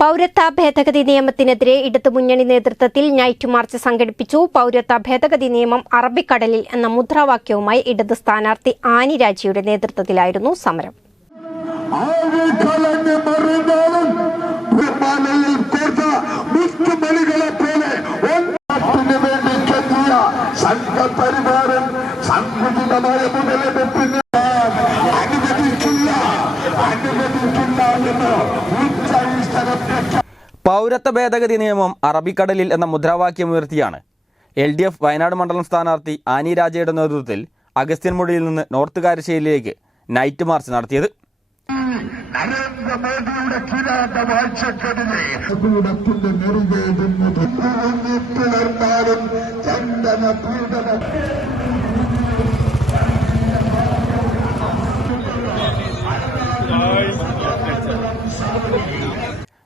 പൗരത്വ ഭേദഗതി നിയമത്തിനെതിരെ ഇടതു മുന്നണി നേതൃത്വത്തിൽ നൈറ്റ് മാർച്ച് സംഘടിപ്പിച്ചു. പൗരത്വ ഭേദഗതി നിയമം അറബിക്കടലിൽ എന്ന മുദ്രാവാക്യവുമായി ഇടത് സ്ഥാനാർത്ഥി ആനി രാജിയുടെ നേതൃത്വത്തിലായിരുന്നു സമരം. അനുവദിക്കില്ല. അനുവദിക്കില്ല എന്ന് പൗരത്വ ഭേദഗതി നിയമം അറബിക്കടലിൽ എന്ന മുദ്രാവാക്യമുയർത്തിയാണ് എൽ ഡി എഫ് വയനാട് മണ്ഡലം സ്ഥാനാർത്ഥി ആനി രാജയുടെ നേതൃത്വത്തിൽ അഗസ്ത്യൻമുടിയിൽ നിന്ന് നോർത്ത് കാരശ്ശേരിയിലേക്ക് നൈറ്റ് മാർച്ച് നടത്തിയത്. നരേന്ദ്രമോദിയുടെ കിരാത വാഴ്ചക്കെതിരെ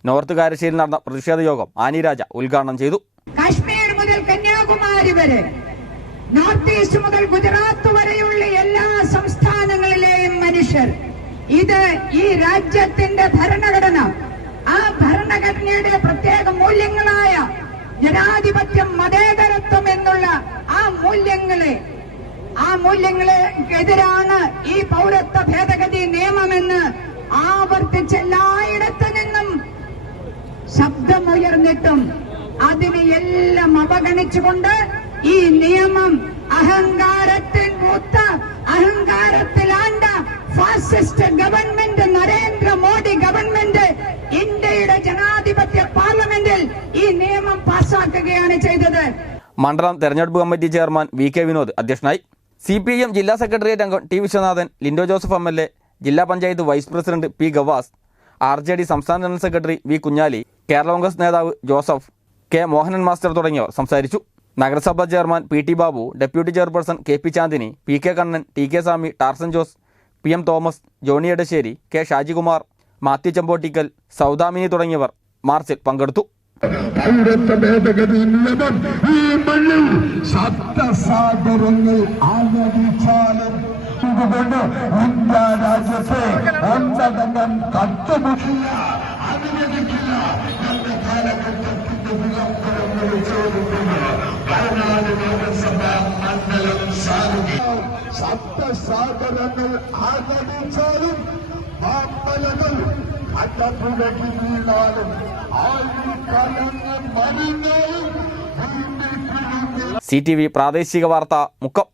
നോർത്ത് കാരശ്ശേരിയിൽ നടന്ന പ്രതിഷേധ യോഗം ആനി രാജ ഉദ്ഘാടനം ചെയ്തു. കാശ്മീർ മുതൽ കന്യാകുമാരി വരെ നോർത്ത് ഈസ്റ്റ് മുതൽ ഗുജറാത്ത് വരെയുള്ള എല്ലാ സംസ്ഥാനങ്ങളിലെയും മനുഷ്യർ ഇത് ഈ രാജ്യത്തിന്റെ ഭരണഘടന ആ ഭരണഘടനയുടെ പ്രത്യേക മൂല്യങ്ങളായ ജനാധിപത്യം മതേതരത്വം എന്നുള്ള ആ മൂല്യങ്ങളെ ആ മൂല്യങ്ങൾക്കെതിരാണ് ഈ പൗരത്വ ഭേദഗതി നിയമമെന്ന് ആവർത്തിച്ച് എല്ലായിടത്തു നിന്നും ശബ്ദമുയർന്നിട്ടും അതിനെ എല്ലാം അവഗണിച്ചുകൊണ്ട് ഈ നിയമം അഹങ്കാരത്തിൽ മൂത്ത അഹങ്കാരത്തിലാണ്ട ഫാസിസ്റ്റ് ഗവൺമെന്റ് നരേന്ദ്രമോദി ഗവൺമെന്റ് ഇന്ത്യയുടെ ജനാധിപത്യ പാർലമെന്റിൽ ഈ നിയമം പാസാക്കുകയാണ് ചെയ്തത്. മണ്ഡലം തെരഞ്ഞെടുപ്പ് committee chairman V K Vinod അധ്യക്ഷനായി. സി പി എം ജില്ലാ സെക്രട്ടേറിയറ്റ് അംഗം T Viswanathan Lindo Joseph M L A ജില്ലാ panchayat vice president P Gavas R J D സംസ്ഥാന general secretary V Kunhali Kerala Congress നേതാവ് ജോസഫ് കെ മോഹനൻ മാസ്റ്റർ തുടങ്ങിയവർ സംസാരിച്ചു. നഗരസഭാ chairman P T Babu deputy chairperson K P Chandini P K Kannan T K Swami Tarzan Jose P M Thomas Johny Edassery K Shajikumar Mathew Chempottickal Saudamini തുടങ്ങിയവർ മാർച്ചിൽ പങ്കെടുത്തു. India രാജ്യത്തെ ഒന്നടങ്കം കട്ടുമുട്ടില്ല അനുവദിക്കില്ല എന്ന കാലഘട്ടത്തിന്റെ വിളംബരങ്ങൾ ചോദിക്കുന്നു വയനാട് ലോകസഭ മണ്ഡലം സാധിക്കും സപ്തസാഗരങ്ങൾ ആനദിച്ചാലും മാമ്പലകൾ അറ്റപ്പുഴകി വീണാലും ആയിരക്കലങ്ങ് മറിഞ്ഞാലും ഭൂമി പിടിഞ്ഞ് സി ടി വി പ്രാദേശിക വാർത്ത മുക്കം